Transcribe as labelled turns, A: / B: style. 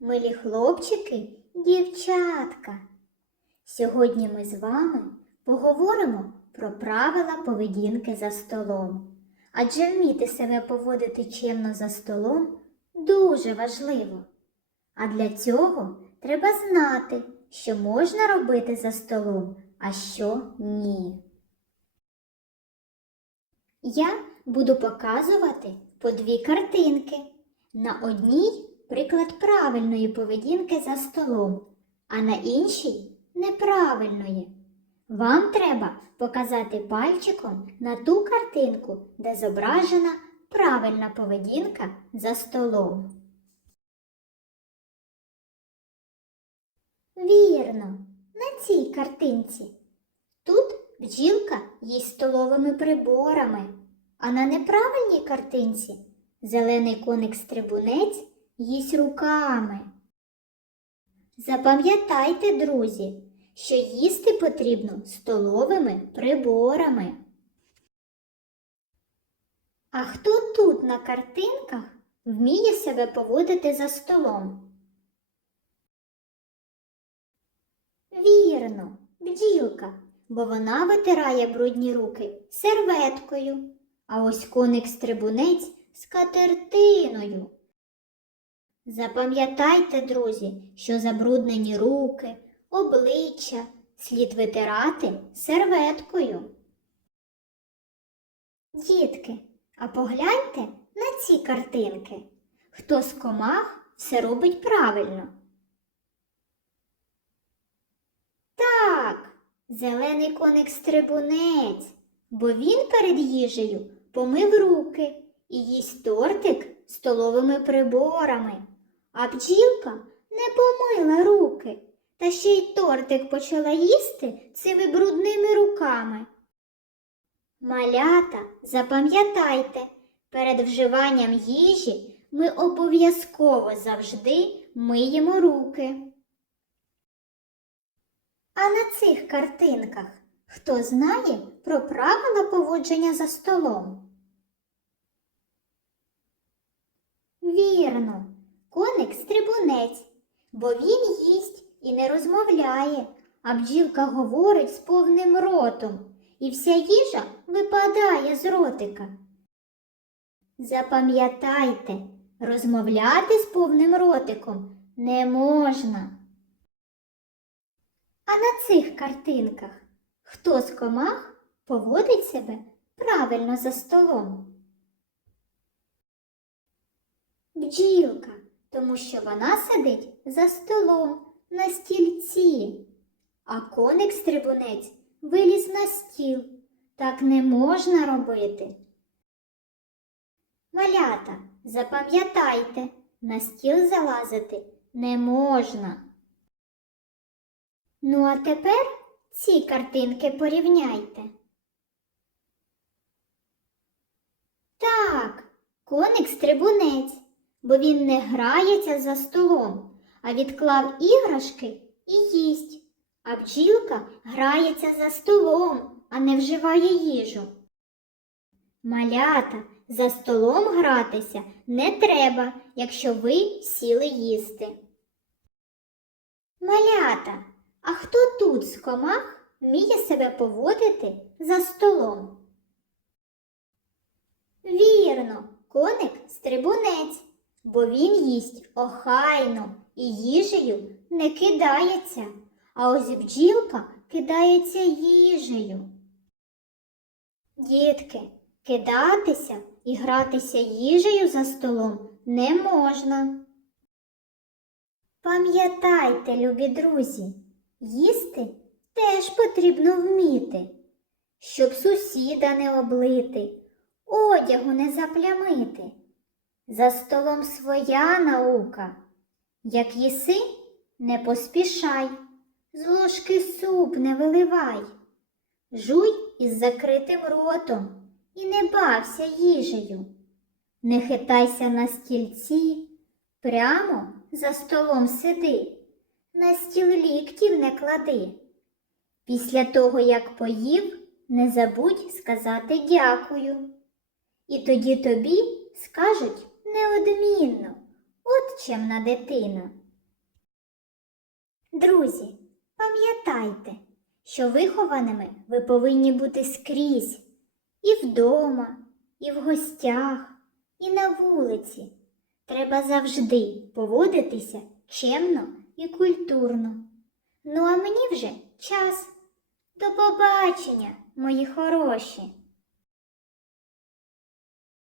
A: милі хлопчики, дівчатка. Сьогодні ми з вами поговоримо про правила поведінки за столом. Адже вміти себе поводити чемно за столом дуже важливо. А для цього треба знати, що можна робити за столом, а що ні. Я буду показувати по дві картинки. На одній приклад правильної поведінки за столом, а на іншій неправильної. Вам треба показати пальчиком на ту картинку, де зображена правильна поведінка за столом. Вірно, на цій картинці. Тут бджілка їсть столовими приборами, а на неправильній картинці зелений коник-стрибунець їсть руками. Запам'ятайте, друзі, що їсти потрібно столовими приборами. А хто тут на картинках вміє себе поводити за столом? Вірно, бджілка, бо вона витирає брудні руки серветкою, а ось коник-стрибунець скатертиною. Запам'ятайте, друзі, що забруднені руки, обличчя слід витирати серветкою. Дітки, а погляньте на ці картинки. Хто з комах все робить правильно? Так, зелений коник-стрибунець, бо він перед їжею помив руки і їсть тортик столовими приборами, а бджілка не помила руки, та ще й тортик почала їсти цими брудними руками. Малята, запам'ятайте, перед вживанням їжі ми обов'язково завжди миємо руки. А на цих картинках хто знає про правила поводження за столом? Вірно, коник стрибунець, бо він їсть і не розмовляє, а бджілка говорить з повним ротом, і вся їжа випадає з ротика. Запам'ятайте, розмовляти з повним ротиком не можна. А на цих картинках хто з комах поводить себе правильно за столом? Бджілка, тому що вона сидить за столом на стільці, а коник-стрибунець виліз на стіл. Так не можна робити. Малята, запам'ятайте, на стіл залазити не можна. Ну, а тепер ці картинки порівняйте. Так, коник-стрибунець, бо він не грається за столом, а відклав іграшки і їсть. А бджілка грається за столом, а не вживає їжу. Малята, за столом гратися не треба, якщо ви сіли їсти. Малята, а хто тут з комах вміє себе поводити за столом? Вірно, коник стрибунець, бо він їсть охайно і їжею не кидається, а ось бджілка кидається їжею. Дітки, кидатися і гратися їжею за столом не можна. Пам'ятайте, любі друзі, їсти теж потрібно вміти, щоб сусіда не облити, одягу не заплямити. За столом своя наука. Як їси, не поспішай, з ложки суп не виливай. Жуй із закритим ротом і не бався їжею. Не хитайся на стільці, прямо за столом сиди, на стіл ліктів не клади. Після того, як поїв, не забудь сказати дякую. І тоді тобі скажуть неодмінно, от чемна дитина. Друзі, пам'ятайте, що вихованими ви повинні бути скрізь і вдома, і в гостях, і на вулиці. Треба завжди поводитися чемно і культурно. Ну а мені вже час. До побачення, мої хороші!